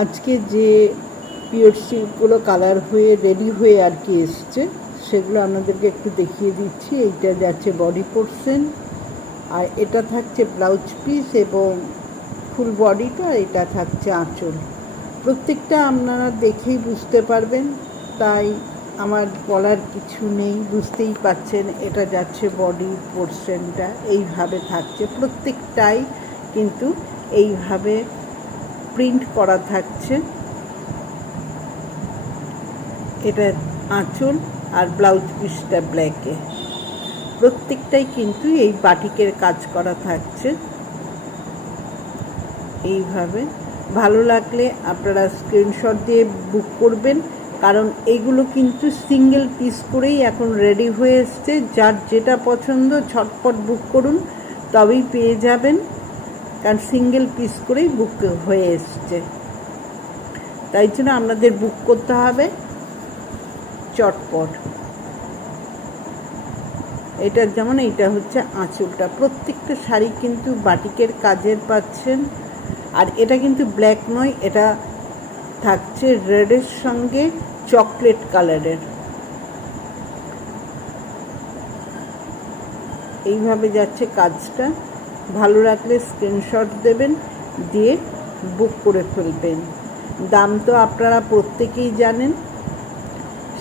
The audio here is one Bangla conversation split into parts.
আজকে যে পিওর সিল্কগুলো কালার হয়ে রেডি হয়ে আর কি এসছে সেগুলো আপনাদেরকে একটু দেখিয়ে দিচ্ছি। এইটা যাচ্ছে বডি পোর্শন, আর এটা থাকছে ব্লাউজ পিস এবং ফুল বডিটা, এটা থাকছে আঁচল। প্রত্যেকটা আপনারা দেখেই বুঝতে পারবেন, তাই আমার বলার কিছু নেই, বুঝতেই পাচ্ছেন। এটা যাচ্ছে বডি পোর্শনটা, এইভাবে থাকছে প্রত্যেকটাই, কিন্তু এইভাবে প্রিন্ট করা থাকছে। এটা আঁচল আর ব্লাউজ পিসটা ব্ল্যাকে, প্রত্যেকটাই কিন্তু এই বাটিকের কাজ করা থাকছে। এইভাবে ভালো লাগলে আপনারা স্ক্রিনশট দিয়ে বুক করবেন, কারণ এইগুলো কিন্তু সিঙ্গেল পিস করেই এখন রেডি হয়ে এসছে। যার যেটা পছন্দ ঝটপট বুক করুন, তবেই পেয়ে যাবেন, কারণ সিঙ্গেল পিস করেই বুক হয়ে এসছে। তাই জন্য আপনাদের বুক করতে হবে চটপট। এটার যেমন এইটা হচ্ছে আঁচলটা, প্রত্যেকটা শাড়ি কিন্তু বাটিকের কাজের পাচ্ছেন। আর এটা কিন্তু ব্ল্যাক নয়, এটা থাকছে রেডের সঙ্গে চকলেট কালারের। এইভাবে যাচ্ছে কাজটা। ভালো লাগলে স্ক্রিনশট দেবেন, দিয়ে বুক করে ফেলবেন। দাম তো আপনারা প্রত্যেকেই জানেন,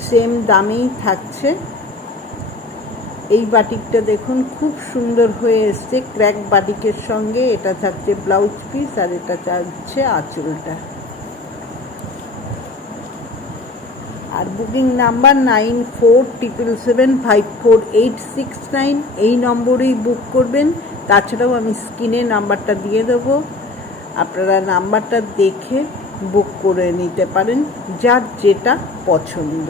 সেম দামেই থাকছে। এই বাটিকটা দেখুন খুব সুন্দর হয়ে এসছে ক্র্যাক বাটিকের সঙ্গে। এটা থাকছে ব্লাউজ পিস, আর এটা থাকছে আঁচলটা। আর বুকিং নাম্বার 9477754869, এই নম্বরেই বুক করবেন। তাছাড়াও আমি স্ক্রিনে নাম্বারটা দিয়ে দেবো, আপনারা নাম্বারটা দেখে বুক করে নিতে পারেন, যার যেটা পছন্দ।